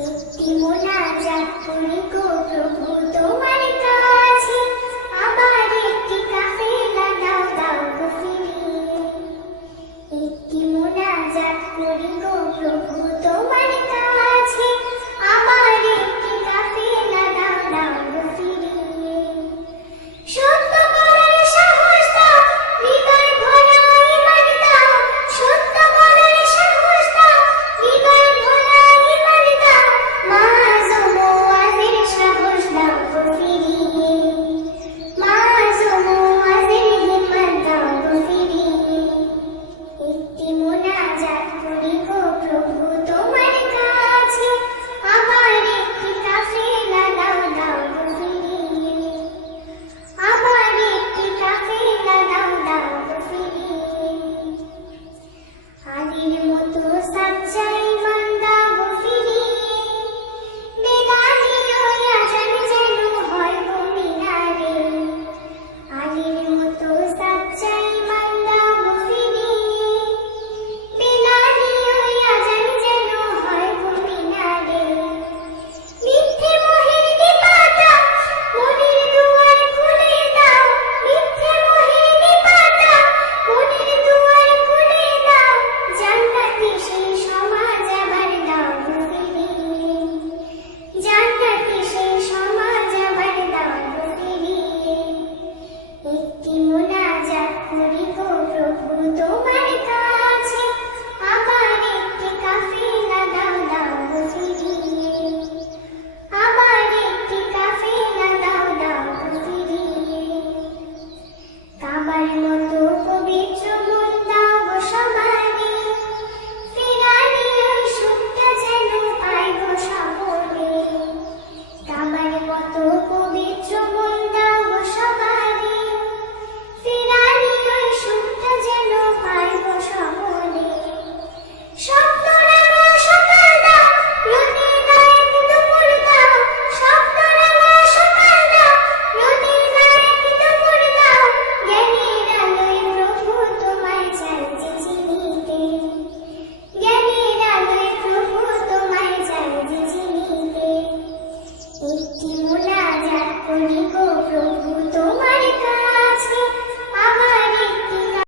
একটি মোনাজাত করি গো প্রভু তোমার কাছে you.